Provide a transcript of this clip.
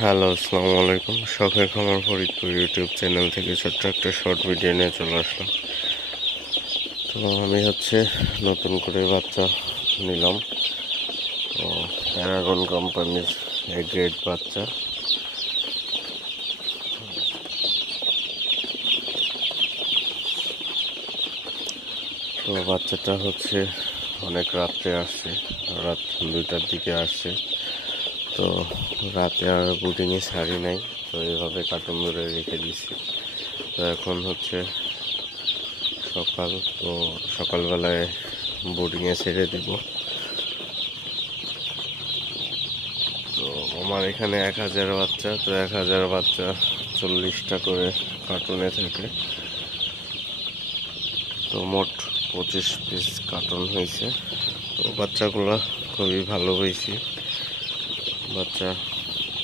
Hello, আসসালামু আলাইকুম। শখের খামার ফরিদপুর ইউটিউব চ্যানেল থেকে ছোট্ট একটা শর্ট ভিডিও নিয়ে চলে আসলাম। তো আমি নতুন করে বাচ্চা নিলাম। তো প্যারাগন কোম্পানির এ গ্রেড বাচ্চা। তো বাচ্চাটা অনেক রাত্রে আসছে, রাত 2টার দিকে আসছে। তো রাতে আর বুডিংয়ে ছাড়ি নাই, তো এইভাবে কার্টুন ধরে রেখে দিছি। তো এখন সকাল, তো সকালবেলায় বোর্ডিংয়ে ছেড়ে দিব। তো আমার এখানে 1000 বাচ্চা, তো 1000 বাচ্চা 40টা করে কার্টুনে থাকে। তো মোট 25 পিস কার্টুন হয়েছে। তো বাচ্চাগুলো খুবই ভালো হয়েছে। বাচ্চা